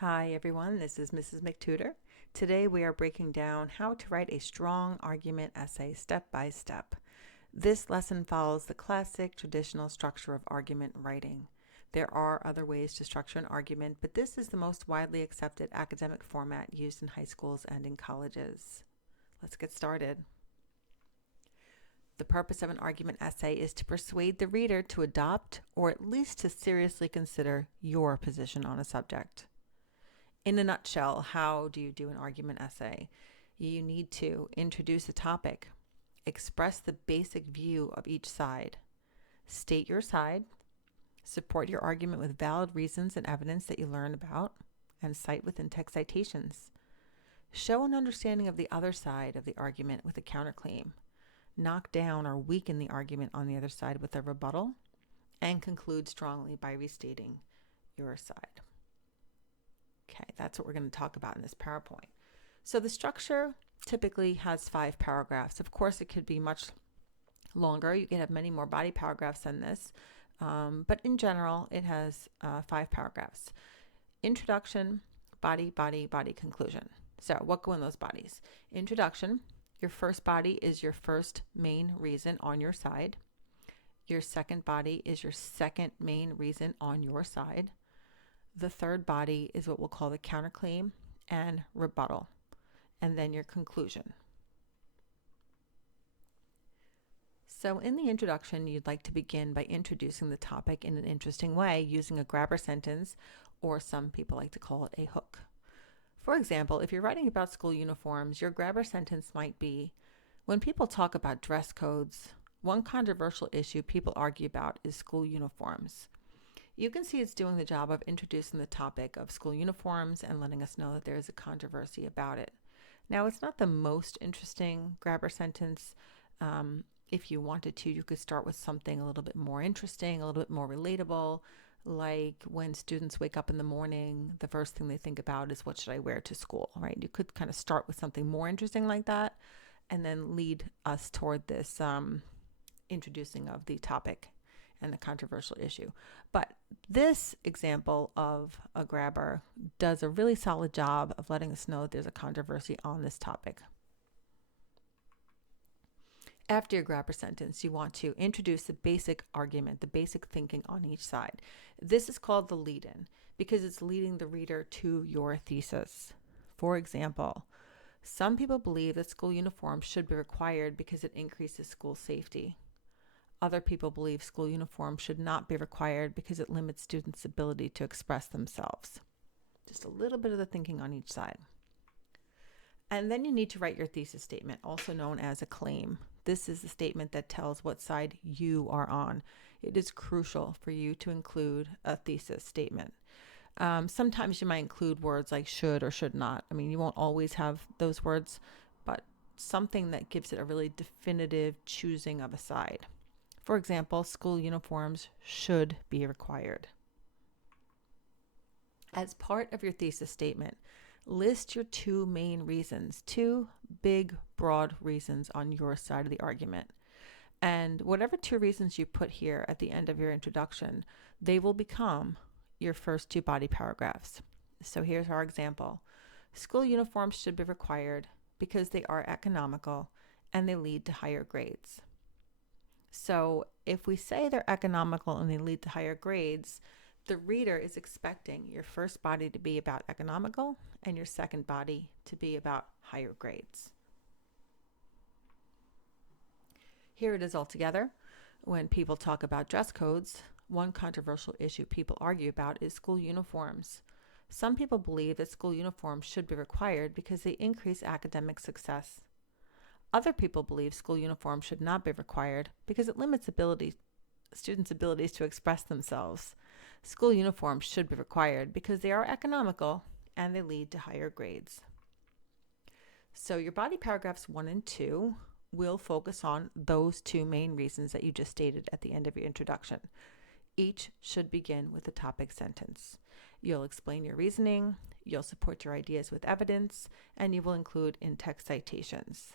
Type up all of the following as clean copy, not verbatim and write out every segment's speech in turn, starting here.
Hi everyone, this is Mrs. McTutor. Today we are breaking down how to write a strong argument essay step by step. This lesson follows the classic traditional structure of argument writing. There are other ways to structure an argument, but this is the most widely accepted academic format used in high schools and in colleges. Let's get started. The purpose of an argument essay is to persuade the reader to adopt or at least to seriously consider your position on a subject. In a nutshell, how do you do an argument essay? You need to introduce a topic, express the basic view of each side, state your side, support your argument with valid reasons and evidence that you learn about, and cite with in-text citations. Show an understanding of the other side of the argument with a counterclaim. Knock down or weaken the argument on the other side with a rebuttal, and conclude strongly by restating your side. Okay, that's what we're going to talk about in this PowerPoint. So the structure typically has 5 paragraphs. Of course, it could be much longer. You can have many more body paragraphs than this, but in general, it has 5 paragraphs. Introduction, body, conclusion. So what go in those bodies? Introduction, your first body is your first main reason on your side. Your second body is your second main reason on your side. The third body is what we'll call the counterclaim and rebuttal, and then your conclusion. So in the introduction, you'd like to begin by introducing the topic in an interesting way using a grabber sentence, or some people like to call it a hook. For example, if you're writing about school uniforms, your grabber sentence might be, when people talk about dress codes, one controversial issue people argue about is school uniforms. You can see it's doing the job of introducing the topic of school uniforms and letting us know that there is a controversy about it. Now, it's not the most interesting grabber sentence. If you wanted to, you could start with something a little bit more interesting, a little bit more relatable, like when students wake up in the morning, the first thing they think about is, what should I wear to school, right? You could kind of start with something more interesting like that and then lead us toward this introducing of the topic and the controversial issue. But this example of a grabber does a really solid job of letting us know that there's a controversy on this topic. After your grabber sentence, you want to introduce the basic argument, the basic thinking on each side. This is called the lead-in because it's leading the reader to your thesis. For example, some people believe that school uniforms should be required because it increases school safety. Other people believe school uniforms should not be required because it limits students' ability to express themselves. Just a little bit of the thinking on each side. And then you need to write your thesis statement, also known as a claim. This is the statement that tells what side you are on. It is crucial for you to include a thesis statement. Sometimes you might include words like should or should not. I mean, you won't always have those words, but something that gives it a really definitive choosing of a side. For example, school uniforms should be required. As part of your thesis statement, list your 2 main reasons, 2 big, broad reasons on your side of the argument. And whatever 2 reasons you put here at the end of your introduction, they will become your first 2 body paragraphs. So here's our example. School uniforms should be required because they are economical and they lead to higher grades. So if we say they're economical and they lead to higher grades, the reader is expecting your first body to be about economical and your second body to be about higher grades. Here it is all together. When people talk about dress codes, one controversial issue people argue about is school uniforms. Some people believe that school uniforms should be required because they increase academic success. Other people believe school uniforms should not be required because it limits students' abilities to express themselves. School uniforms should be required because they are economical and they lead to higher grades. So your body paragraphs 1 and 2 will focus on those 2 main reasons that you just stated at the end of your introduction. Each should begin with a topic sentence. You'll explain your reasoning, you'll support your ideas with evidence, and you will include in-text citations.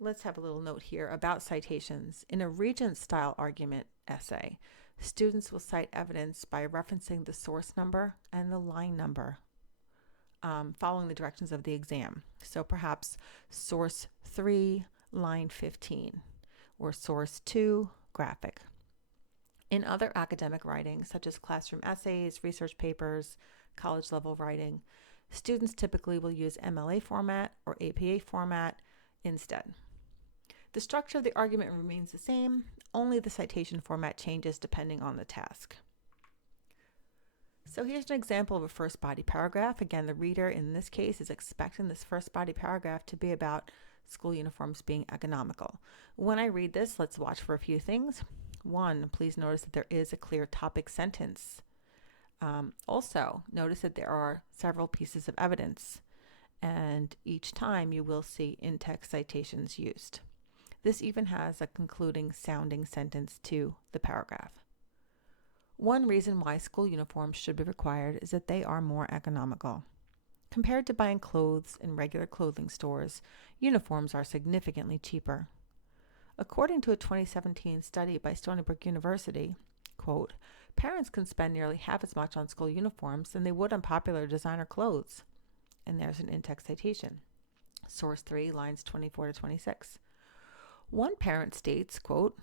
Let's have a little note here about citations. In a Regents-style argument essay, Students will cite evidence by referencing the source number and the line number, following the directions of the exam. So perhaps source 3, line 15, or source 2, graphic. In other academic writing, such as classroom essays, research papers, college level writing, students typically will use MLA format or APA format instead. The structure of the argument remains the same, only the citation format changes depending on the task. So here's an example of a first body paragraph. Again, the reader in this case is expecting this first body paragraph to be about school uniforms being economical. When I read this, let's watch for a few things. One, please notice that there is a clear topic sentence. Also, notice that there are several pieces of evidence, and each time you will see in-text citations used. This even has a concluding sounding sentence to the paragraph. One reason why school uniforms should be required is that they are more economical. Compared to buying clothes in regular clothing stores, uniforms are significantly cheaper. According to a 2017 study by Stony Brook University, quote, parents can spend nearly half as much on school uniforms than they would on popular designer clothes. And there's an in-text citation. Source 3, lines 24 to 26. One parent states, quote,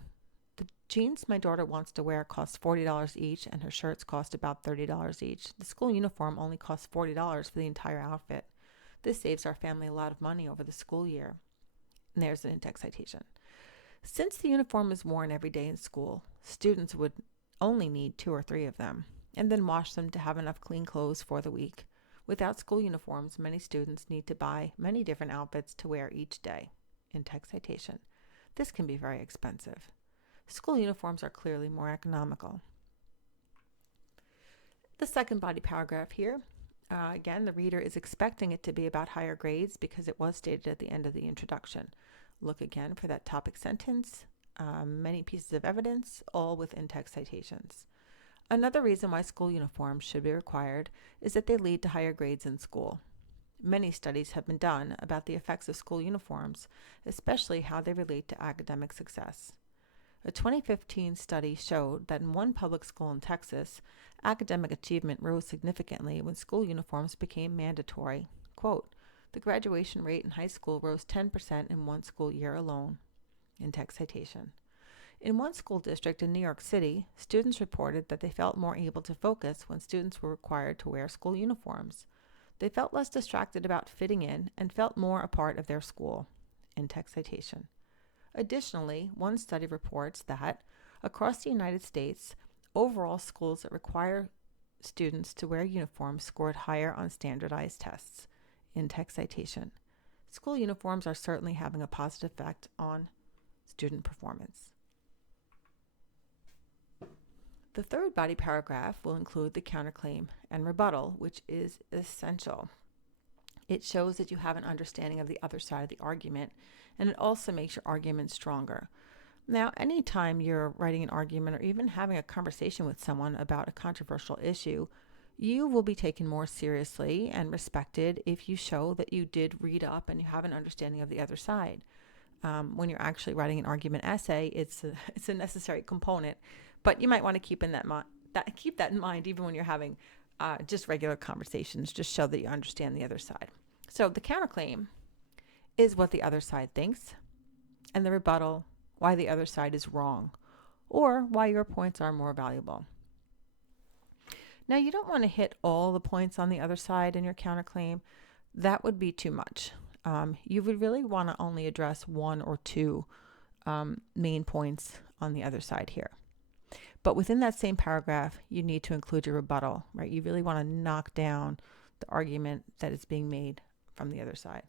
the jeans my daughter wants to wear cost $40 each and her shirts cost about $30 each. The school uniform only costs $40 for the entire outfit. This saves our family a lot of money over the school year. And there's an in-text citation. Since the uniform is worn every day in school, students would only need 2 or 3 of them and then wash them to have enough clean clothes for the week. Without school uniforms, many students need to buy many different outfits to wear each day. In-text citation. This can be very expensive. School uniforms are clearly more economical. The second body paragraph here, again, the reader is expecting it to be about higher grades because it was stated at the end of the introduction. Look again for that topic sentence, many pieces of evidence, all with in-text citations. Another reason why school uniforms should be required is that they lead to higher grades in school. Many studies have been done about the effects of school uniforms, especially how they relate to academic success. A 2015 study showed that in one public school in Texas, academic achievement rose significantly when school uniforms became mandatory. Quote, the graduation rate in high school rose 10% in one school year alone. In-text citation. In one school district in New York City, students reported that they felt more able to focus when students were required to wear school uniforms. They felt less distracted about fitting in and felt more a part of their school. In-text citation. Additionally, one study reports that across the United States, overall schools that require students to wear uniforms scored higher on standardized tests. In-text citation. School uniforms are certainly having a positive effect on student performance. The third body paragraph will include the counterclaim and rebuttal, which is essential. It shows that you have an understanding of the other side of the argument, and it also makes your argument stronger. Now, anytime you're writing an argument or even having a conversation with someone about a controversial issue, you will be taken more seriously and respected if you show that you did read up and you have an understanding of the other side. When you're actually writing an argument essay, it's a necessary component, but you might want to keep that in mind even when you're having just regular conversations. Just show that you understand the other side. So the counterclaim is what the other side thinks, and the rebuttal, why the other side is wrong, or why your points are more valuable. Now, you don't want to hit all the points on the other side in your counterclaim. That would be too much. You would really want to only address 1 or 2 main points on the other side here. But within that same paragraph, you need to include your rebuttal, right? You really want to knock down the argument that is being made from the other side.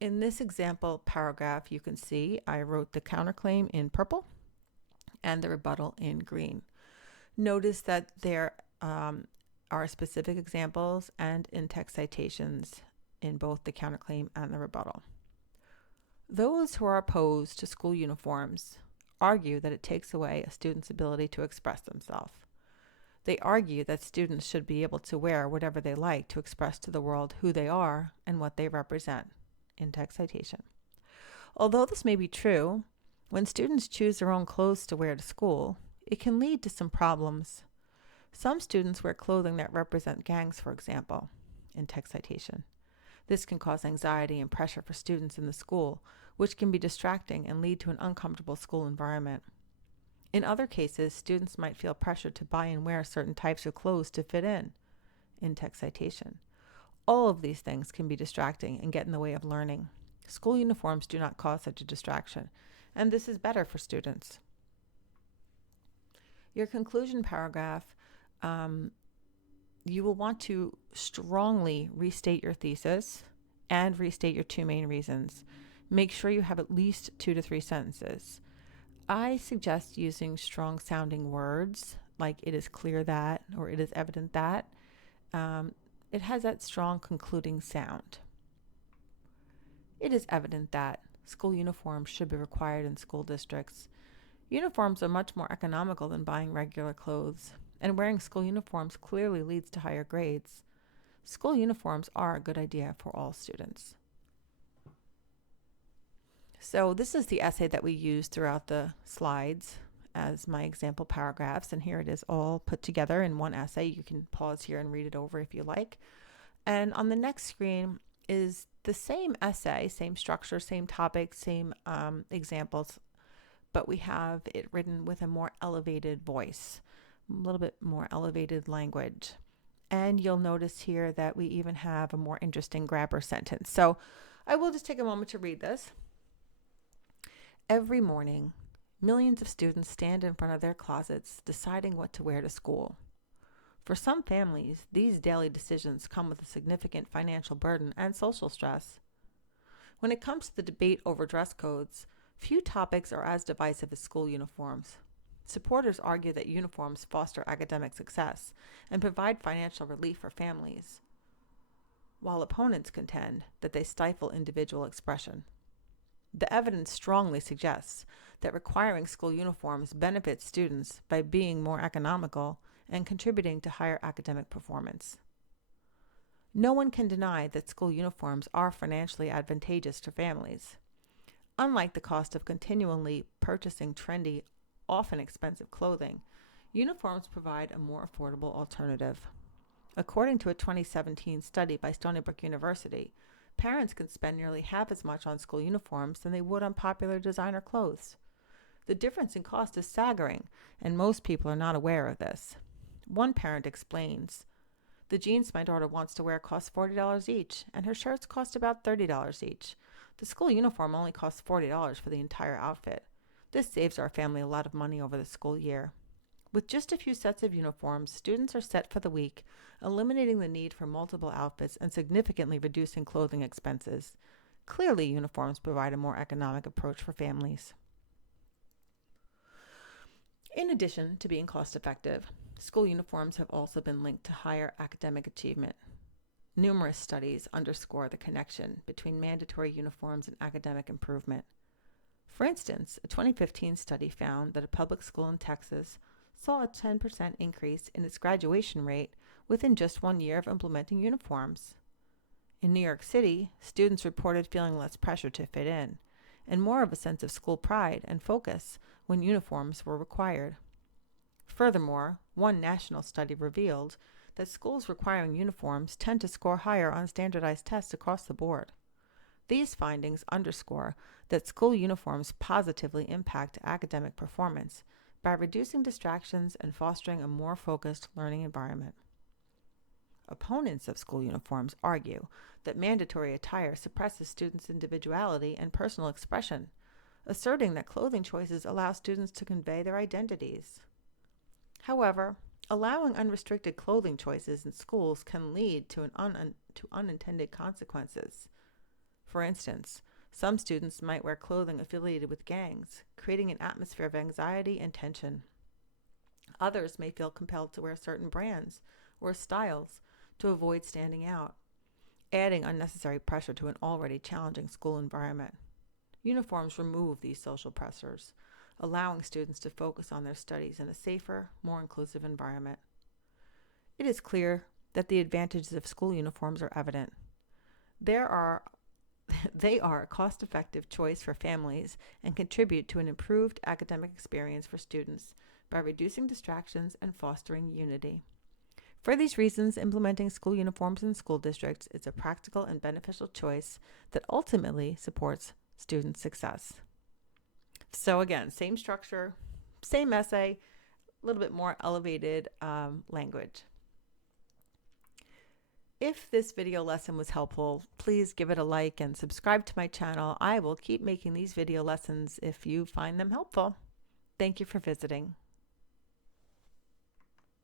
In this example paragraph, you can see I wrote the counterclaim in purple and the rebuttal in green. Notice that there are specific examples and in-text citations in both the counterclaim and the rebuttal. Those who are opposed to school uniforms argue that it takes away a student's ability to express themselves. They argue that students should be able to wear whatever they like to express to the world who they are and what they represent. In-text citation. Although this may be true, When students choose their own clothes to wear to school, it can lead to some problems. Some students wear clothing that represent gangs, for example, in text citation. This can cause anxiety and pressure for students in the school, which can be distracting and lead to an uncomfortable school environment. In other cases, students might feel pressured to buy and wear certain types of clothes to fit in text citation. All of these things can be distracting and get in the way of learning. School uniforms do not cause such a distraction, and this is better for students. Your conclusion paragraph, you will want to strongly restate your thesis and restate your two main reasons. Make sure you have at least 2 to 3 sentences. I suggest using strong sounding words like "it is clear that" or "it is evident that." It has that strong concluding sound. It is evident that school uniforms should be required in school districts. Uniforms are much more economical than buying regular clothes, and wearing school uniforms clearly leads to higher grades. School uniforms are a good idea for all students. So this is the essay that we use throughout the slides as my example paragraphs, and here it is all put together in one essay. You can pause here and read it over if you like. And on the next screen is the same essay, same structure, same topic, same examples, but we have it written with a more elevated voice, a little bit more elevated language. And you'll notice here that we even have a more interesting grabber sentence. So I will just take a moment to read this. Every morning, millions of students stand in front of their closets deciding what to wear to school. For some families, these daily decisions come with a significant financial burden and social stress. When it comes to the debate over dress codes, few topics are as divisive as school uniforms. Supporters argue that uniforms foster academic success and provide financial relief for families, while opponents contend that they stifle individual expression. The evidence strongly suggests that requiring school uniforms benefits students by being more economical and contributing to higher academic performance. No one can deny that school uniforms are financially advantageous to families. Unlike the cost of continually purchasing trendy, often expensive clothing, uniforms provide a more affordable alternative. According to a 2017 study by Stony Brook University, parents can spend nearly half as much on school uniforms than they would on popular designer clothes. The difference in cost is staggering, and most people are not aware of this. One parent explains, "The jeans my daughter wants to wear cost $40 each, and her shirts cost about $30 each. The school uniform only costs $40 for the entire outfit. This saves our family a lot of money over the school year." With just a few sets of uniforms, students are set for the week, eliminating the need for multiple outfits and significantly reducing clothing expenses. Clearly, uniforms provide a more economic approach for families. In addition to being cost-effective, school uniforms have also been linked to higher academic achievement. Numerous studies underscore the connection between mandatory uniforms and academic improvement. For instance, a 2015 study found that a public school in Texas saw a 10% increase in its graduation rate within just 1 year of implementing uniforms. In New York City, students reported feeling less pressure to fit in, and more of a sense of school pride and focus when uniforms were required. Furthermore, one national study revealed that schools requiring uniforms tend to score higher on standardized tests across the board. These findings underscore that school uniforms positively impact academic performance by reducing distractions and fostering a more focused learning environment. Opponents of school uniforms argue that mandatory attire suppresses students' individuality and personal expression, asserting that clothing choices allow students to convey their identities. However, allowing unrestricted clothing choices in schools can lead to unintended consequences. For instance, some students might wear clothing affiliated with gangs, creating an atmosphere of anxiety and tension. Others may feel compelled to wear certain brands or styles to avoid standing out, adding unnecessary pressure to an already challenging school environment. Uniforms remove these social pressures, allowing students to focus on their studies in a safer, more inclusive environment. It is clear that the advantages of school uniforms are evident. There are They are a cost-effective choice for families and contribute to an improved academic experience for students by reducing distractions and fostering unity. For these reasons, implementing school uniforms in school districts is a practical and beneficial choice that ultimately supports student success. So again, same structure, same essay, a little bit more elevated language. If this video lesson was helpful, please give it a like and subscribe to my channel. I will keep making these video lessons if you find them helpful. Thank you for visiting.